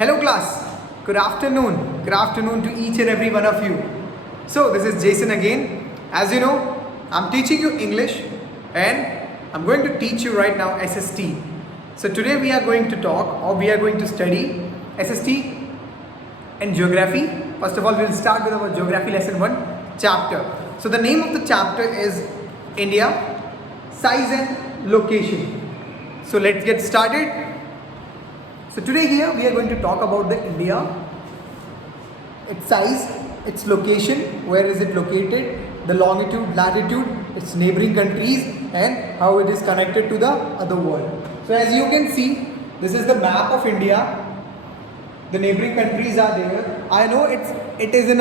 Hello class, good afternoon to each and every one of you. So this is Jason again. As you know, I'm teaching you English and I'm going to teach you right now SST. So today we are going to talk or we are going to study SST and geography. First of all, we'll start with our geography lesson 1 chapter. So the name of the chapter is India, size and location. So let's get started. So today here we are going to talk about the India, its size, its location, where is it located, the longitude, latitude, its neighboring countries and how it is connected to the other world. So as you can see, this is the map of India. The neighboring countries are there. I know it is a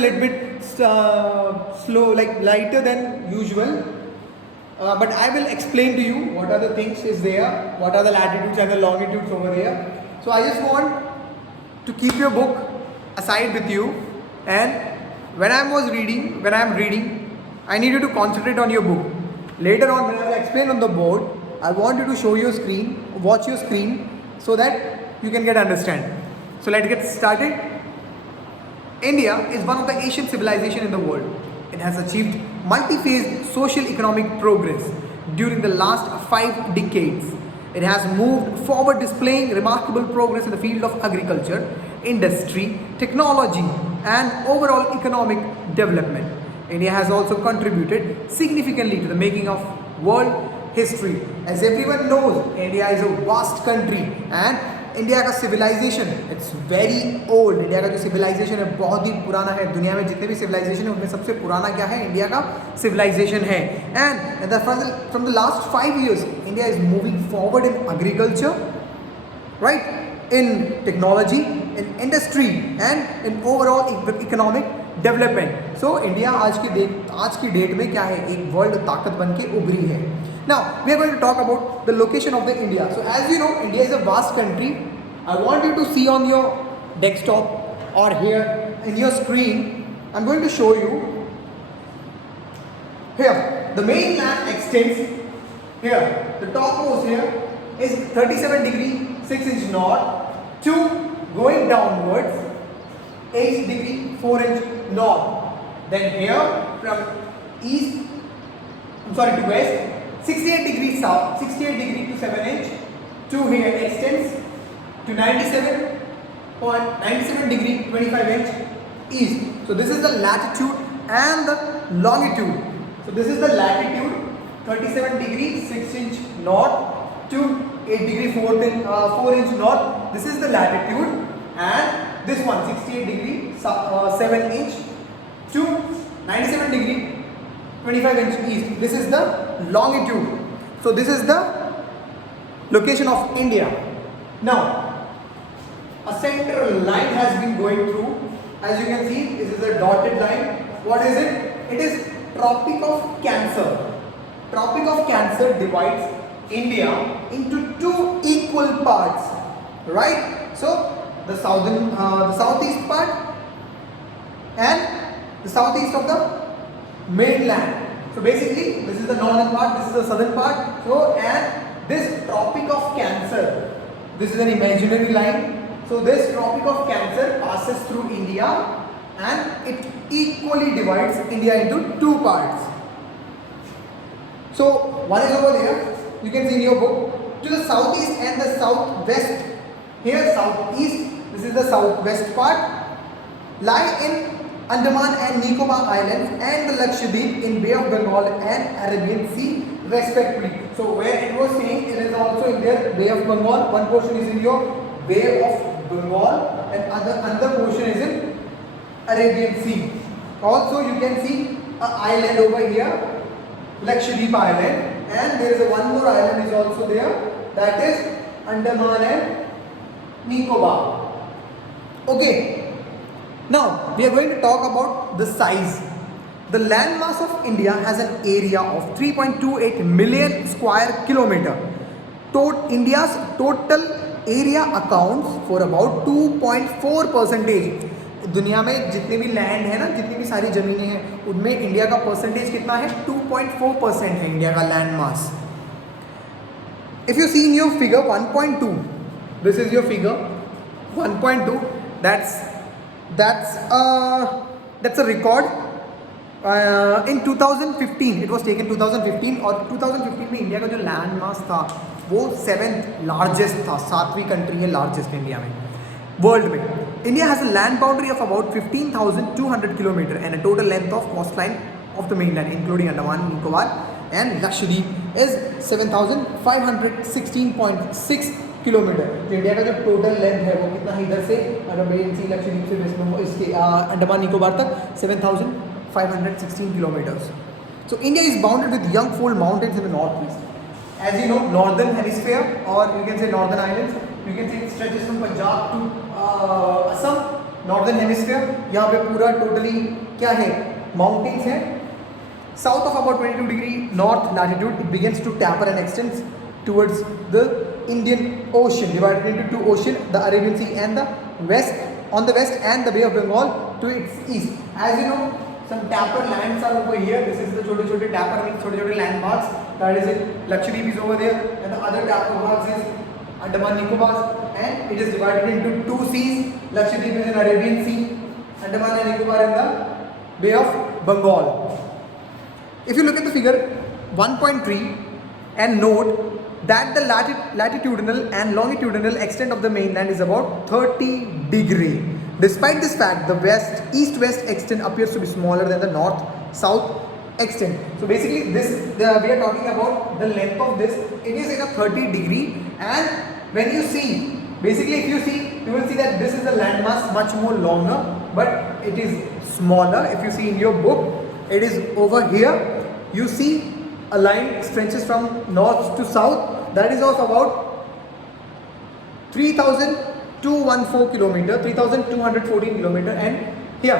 little bit slow, like lighter than usual. But I will explain to you what are the things is there, what are the latitudes and the longitudes over here. So I just want to keep your book aside with you, and when I am reading, I need you to concentrate on your book. Later on when I will explain on the board, I want you to show your screen, watch your screen so that you can get understand. So let's get started. India is one of the ancient civilizations in the world. It has achieved multi-phase social economic progress during the last 5 decades. It has moved forward, displaying remarkable progress in the field of agriculture, industry, technology and overall economic development. India has also contributed significantly to the making of world history. As everyone knows, India is a vast country and India का civilization it's very old. India का जो civilisation है बहुत ही पुराना है. दुनिया में जितने भी सिविलाइजेशन है उनमें सबसे पुराना क्या है? इंडिया का सिविलाइजेशन है. And from the last 5 years India is moving forward in agriculture, right, in technology, in industry and in overall economic development. So India आज की डेट में क्या है? एक वर्ल्ड ताकत बन के उभरी है. Now we are going to talk about the location of the India. So as you know, India is a vast country. I want you to see on your desktop or here in your screen. I'm going to show you here. The mainland extends here. The topmost here is 37 degree 6 inch north to going downwards 8 degree 4 inch north. Then here from to west 68 degrees south, 68 degree to 7 inch to here extends to 97 degree 25 inch east. So this is the latitude and the longitude. So this is the latitude 37 degree 6 inch north to 8 degree 4 inch north. This is the latitude, and this one 68 degree 7 inch to 97 degree 25 inch east. This is the longitude. So this is the location of India. Now a central line has been going through. As you can see, this is a dotted line. What is it? It is Tropic of Cancer. Tropic of Cancer divides India into 2 equal parts, right? So the southeast part and the southeast of the mainland. So basically this is the northern part, this is the southern part. So and this Tropic of Cancer, this is an imaginary line. So this Tropic of Cancer passes through India and it equally divides India into 2 parts. So one is over there, you can see in your book, to the southeast and the southwest. Here southeast, this is the southwest part, lie in Andaman and Nicobar Islands and the Lakshadweep in Bay of Bengal and Arabian Sea respectively. So where it was saying it is also in their Bay of Bengal. One portion is in your Bay of Bengal and another portion is in Arabian Sea. Also you can see an island over here, Lakshadweep Island, and there is one more island is also there, that is Andaman and Nicobar. Okay. Now we are going to talk about the size. The landmass of India has an area of 3.28 million square kilometer. India's total area accounts for about 2.4%. दुनिया में जितने भी land है ना, जितनी भी सारी ज़मीनें हैं, उनमें इंडिया का परसेंटेज कितना है? 2.4% है इंडिया का land mass. If you see in your figure 1.2, This is your figure 1.2. That's a record. In 2015 it was taken 2015 और 2015 में इंडिया का जो लैंड मास था वो 7th लार्जेस्ट था, 7वीं कंट्री है लार्जेस्ट इंडिया में वर्ल्ड में. India has a land boundary of about 15,200 kilometre and a total length of coast line of the mainland including Andaman Nicobar and Lakshadweep is 7,516.6 kilometre. तो इंडिया का जो टोटल लेंथ है वो कितना है इधर से अरबियन सी लक्षद्वीप से वेस्ट बंगाल इसके अंडमान निकोबार तक 7,516 kilometers. So India is bounded with young fold mountains in the northeast. As you know, northern hemisphere or you can say northern islands, you can say it stretches from Punjab to Assam. Northern hemisphere यहाँ पे पूरा totally क्या है mountains है. South of about 22 degree north latitude it begins to taper and extends towards the Indian Ocean, divided into two oceans, the Arabian Sea and the west, on the west and the Bay of Bengal to its east. As you know, some tapper lands are over here. This is the chote tapper means chote landmarks. That is it. Lakshadweep is over there, and the other tapper marks is Andaman Nicobar, and it is divided into two seas. Lakshadweep is in Arabian Sea, Andaman and Nicobar in the Bay of Bengal. If you look at the figure 1.3 and note that the latitudinal and longitudinal extent of the mainland is about 30 degree. Despite this fact, the east-west extent appears to be smaller than the north-south extent. So basically, we are talking about the length of this. It is in a 30 degree, and when you see, basically, if you see, you will see that this is a landmass much more longer, but it is smaller. If you see in your book, it is over here. You see a line stretches from north to south. That is of about 3,214 kilometer, 3,214 kilometer, and here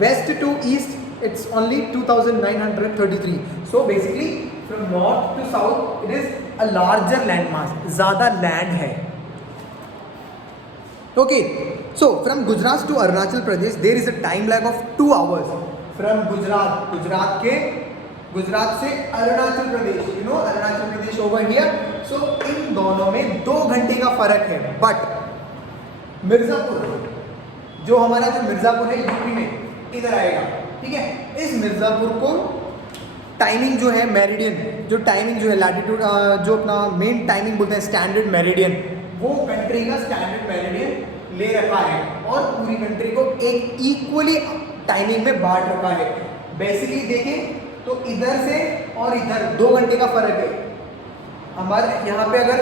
west to east it's only 2,933. So basically from north to south it is a larger landmass, ज़्यादा land है. Okay, so from Gujarat to Arunachal Pradesh there is a time lag of 2 hours. From Gujarat से Arunachal Pradesh, you know Arunachal Pradesh over here. So इन दोनों में 2 घंटे का फर्क है. बट मिर्जापुर जो मिर्जापुर है यूपी में इधर आएगा, ठीक है. इस मिर्जापुर को टाइमिंग जो है मेरिडियन, जो टाइमिंग जो है लैटिट्यूड, जो अपना मेन टाइमिंग बोलते हैं स्टैंडर्ड मेरिडियन, वो कंट्री का स्टैंडर्ड मेरिडियन ले रखा है और पूरी कंट्री को एक इक्वली टाइमिंग में बांट रखा है. बेसिकली देखें तो इधर से और इधर 2 घंटे का फर्क है. हमारे यहाँ पे अगर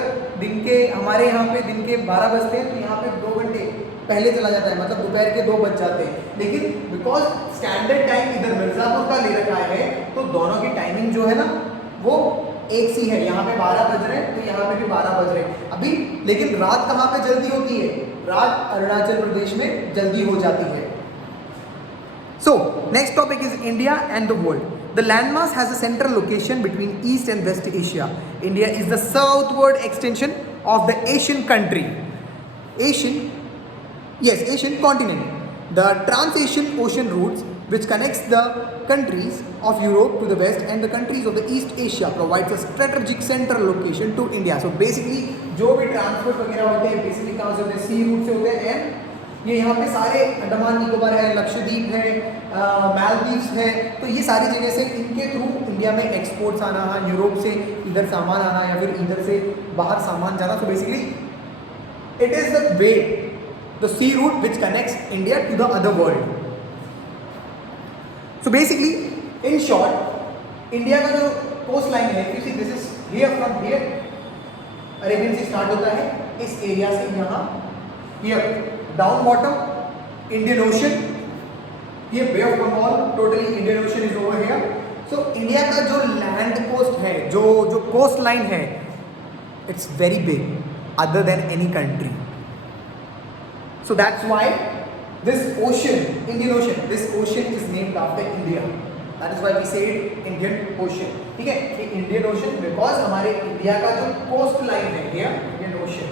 हमारे यहाँ पे दिन के 12 बजते हैं तो यहाँ पे 2 घंटे पहले चला जाता है, मतलब दोपहर के 2 बज जाते हैं. लेकिन बिकॉज स्टैंडर्ड टाइम इधर मिर्जापुर का ले रखा है तो दोनों की टाइमिंग जो है ना वो एक सी है. यहाँ पे 12 बज रहे हैं तो यहाँ पे भी 12 बज रहे हैं अभी. लेकिन रात कहाँ पे जल्दी होती है? रात अरुणाचल प्रदेश में जल्दी हो जाती है. So next topic is India and the world. The landmass has a central location between East and West Asia. India is the southward extension of the Asian continent. The Trans-Asian Ocean routes, which connects the countries of Europe to the west and the countries of the East Asia, provides a strategic central location to India. So basically, जो भी transport वगैरह होते हैं basically कहाँ से होते हैं? सी root से होते हैं. एंड ये यहाँ पे सारे अंडमान निकोबार है, लक्षद्वीप है, मालदीव्स है, तो ये सारी जगह से इनके थ्रू इंडिया में एक्सपोर्ट्स आना है, यूरोप से इधर सामान आना या फिर इधर से बाहर सामान जाना. So basically it is the way, the sea route which connects India to the other world. So basically in short India का जो कोस्ट लाइन है, you see this is here from here Arabian sea start होता है इस area से यहाँ here down bottom Indian ocean, ये bay of Bengal, totally Indian ocean is over here. So India का जो लैंड कोस्ट है, जो कोस्ट लाइन है, it's very big other than any country. So that's why this ocean, Indian ocean, this ocean is named after India. That is why we say it Indian ocean. ठीक है, ये Indian ocean because हमारे India का जो coast line है here Indian ocean,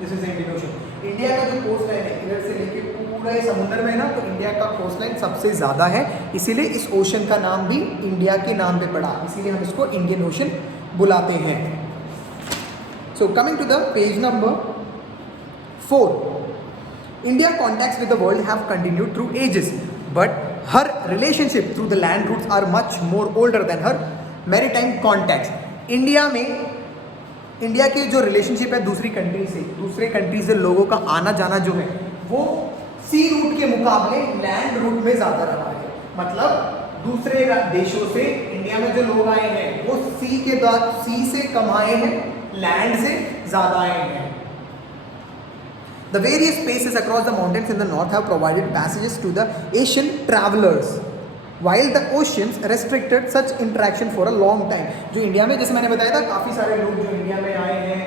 this is Indian ocean. India का जो coast line है इधर से लेके पूरा ये समुद्र में है ना, तो इंडिया का कोस्ट लाइन सबसे ज़्यादा है, इसीलिए इस ओशन का नाम भी इंडिया के नाम पे पड़ा, इसीलिए हम इसको इंडियन ओशन बुलाते हैं. So coming to the page number 4. India contacts with the world have continued through ages, but her relationship through the land routes are much more older than her maritime contacts. India के जो relationship है दूसरे country से लोगों का आना जाना जो है वो सी रूट के मुकाबले लैंड रूट में ज़्यादा रहा है. मतलब दूसरे देशों से इंडिया में जो लोग आए हैं वो सी से कम आए हैं, लैंड से ज़्यादा आए हैं. The various spaces across the mountains in the north have provided passages to the Asian travelers, while the oceans restricted such interaction for a long time. जो इंडिया में जैसे मैंने बताया था काफ़ी सारे लोग जो इंडिया में आए हैं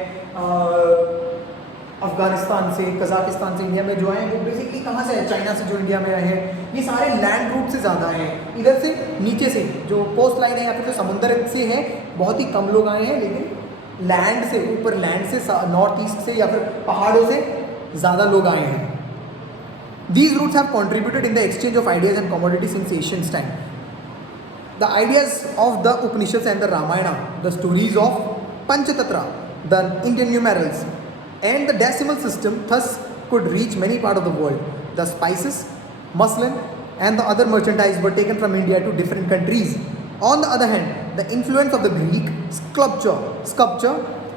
अफगानिस्तान से, कजाकिस्तान से इंडिया में जो आए हैं वो बेसिकली कहाँ से है, चाइना से जो इंडिया में आए हैं. ये सारे लैंड रूट से ज़्यादा आए हैं. इधर से नीचे से जो कोस्ट लाइन है या फिर जो समुद्र से है बहुत ही कम लोग आए हैं, लेकिन लैंड से ऊपर लैंड से नॉर्थ ईस्ट से या फिर पहाड़ों से ज़्यादा लोग आए हैं. These routes have contributed in the exchange of ideas and commodities since ancient time. The ideas of the Upanishads and the Ramayana, the stories of Panchatattva, the Indian numerals, and the decimal system thus could reach many parts of the world. The spices, muslin, and the other merchandise were taken from India to different countries. On the other hand, the influence of the Greek sculpture,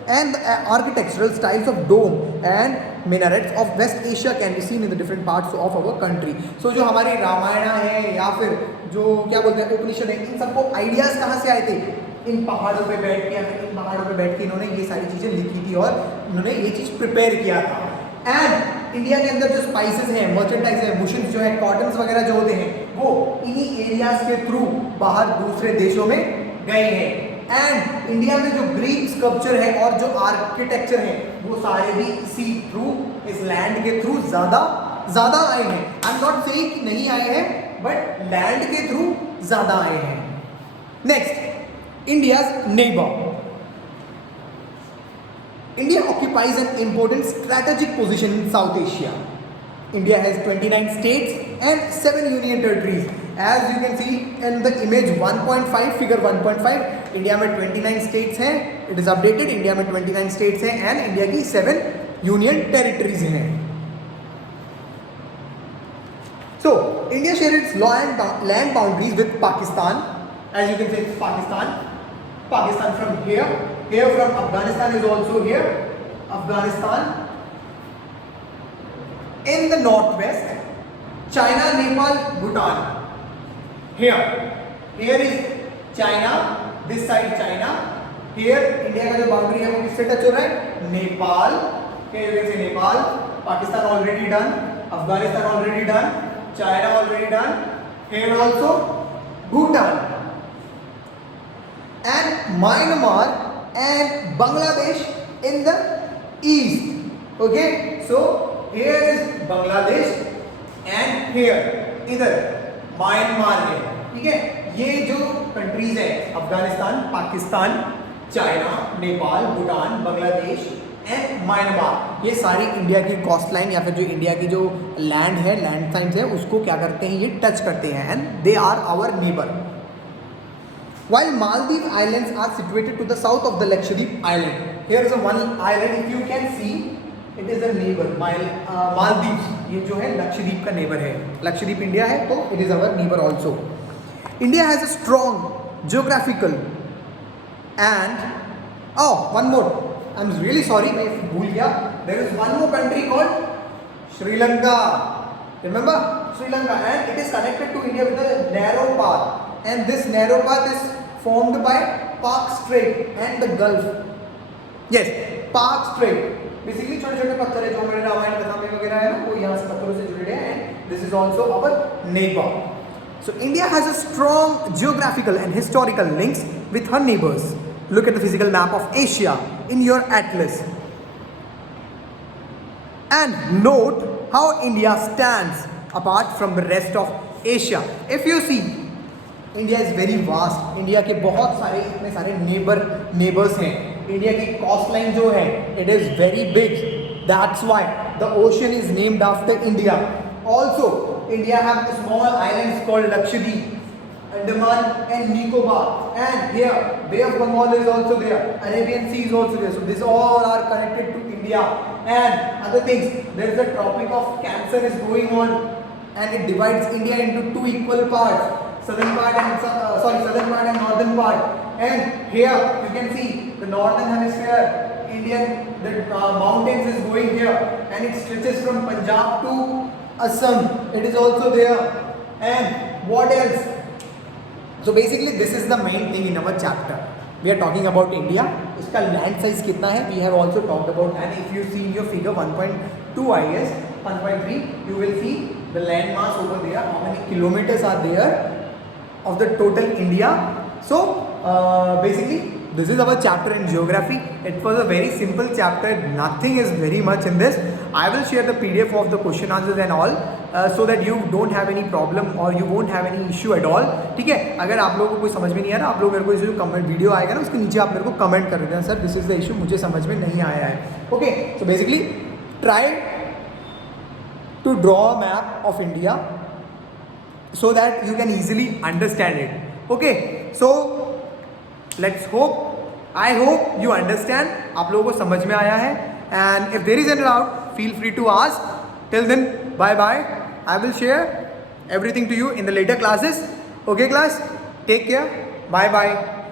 and the architectural styles of dome and minarets of West Asia can be seen in the different parts of our country. So जो हमारी रामायण है या फिर जो क्या बोलते हैं उपनिषद है, इन सबको आइडियाज़ कहाँ से आए थे? इन पहाड़ों पे बैठ के या फिर इन पहाड़ों पे बैठ के इन्होंने ये सारी चीज़ें लिखी थी और इन्होंने ये चीज़ प्रिपेयर किया था. एंड इंडिया के अंदर जो स्पाइसेस हैं, मर्चेंडाइज है, मुशन्स जो है, कॉटन्स वगैरह जो होते हैं वो इन्हीं एरियाज़ के थ्रू बाहर दूसरे देशों में गए हैं. एंड इंडिया में जो ग्रीक स्कल्पचर है और जो आर्किटेक्चर है वो सारे भी इसी थ्रू, इस लैंड के थ्रू ज़्यादा आए हैं. आई एम नॉट सेइंग कि नहीं आए हैं, बट लैंड के थ्रू ज़्यादा आए हैं. Next, India's neighbour. India occupies an important strategic position in South Asia. India has 29 states and 7 union territories. As you can see in the image 1.5, figure 1.5, India में 29 states हैं. It is updated. India में 29 states हैं and India की 7 union territories हैं. So India shares its land boundaries with Pakistan. As you can see, it's Pakistan from here. Here from Afghanistan is also here. Afghanistan. In the northwest, China, Nepal, Bhutan. Here is China. This side China. Here India का जो boundary है वो किससे touch हो रहा है? Nepal. Here you can see Nepal. Pakistan already done. Afghanistan already done. China already done. Here also Bhutan. And Myanmar and Bangladesh in the east. Okay, so here is Bangladesh and here इधर Myanmar है. ठीक है, ये जो countries है Afghanistan, Pakistan, China, Nepal, Bhutan, Bangladesh and Myanmar, ये सारी India की कोस्ट लाइन या फिर जो इंडिया की जो लैंड है, लैंड साइंस है, उसको क्या करते हैं, ये टच करते हैं and they are our neighbour. While Maldives Islands are situated to the south of the Lakshadweep Island. Here is a one island, if you can see, it is a neighbor. Maldives, ये जो है लक्षद्वीप का neighbour है. Lakshadweep India है तो it is our neighbor also. India has a strong geographical and one more. I'm really sorry, मैं भूल गया. There is one more country called Sri Lanka. Remember Sri Lanka, and it is connected to India with a narrow path. And this narrow path is formed by Park Strait and the Gulf. Yes, Park Strait. Basically छोटे-छोटे पत्थर है जो हमारे रामायण कथा में वगैरह है ना, वो यहाँ से पत्थरों से जुड़े हैं. And this is also our neighbor. So India has a strong geographical and historical links with her neighbors. Look at the physical map of Asia in your atlas. And note how India stands apart from the rest of Asia. If you see, India is very vast. India के बहुत सारे इतने सारे neighbours हैं. India की coast line जो है it is very big. That's why the ocean is named after India. Also India have small islands called Lakshadweep. Andaman and Nicobar, and here Bay of Bengal is also there, Arabian Sea is also there. So these all are connected to India. And other things, there is a Tropic of Cancer is going on, and it divides India into two equal parts, southern part and northern part. And here you can see the northern hemisphere, the mountains is going here, and it stretches from Punjab to Assam. It is also there. And what else? So basically this is the main thing in our chapter. We are talking about India. इसका land size कितना है? We have also talked about, and if you see in your figure 1.2 I guess 1.3, you will see the land mass over there. How many kilometers are there of the total India? So basically this is our chapter in geography. It was a very simple chapter. Nothing is very much in this. I will share the PDF of the question answers and all, so that you don't have any problem or you won't have any issue at all. ठीक है, अगर आप लोगों को कोई समझ में नहीं आ रहा, आप लोग मेरे को जो कमेंट वीडियो आएगा ना उसके नीचे आप मेरे को कमेंट कर देना, sir this is the issue, मुझे समझ में नहीं आया है. Okay, so basically try to draw a map of India so that you can easily understand it. Okay, so let's hope, I hope you understand. आप लोगों को समझ में आया है, and if there is any doubt, feel free to ask. Till then, bye bye. I will share everything to you in the later classes. Okay class, take care, bye bye.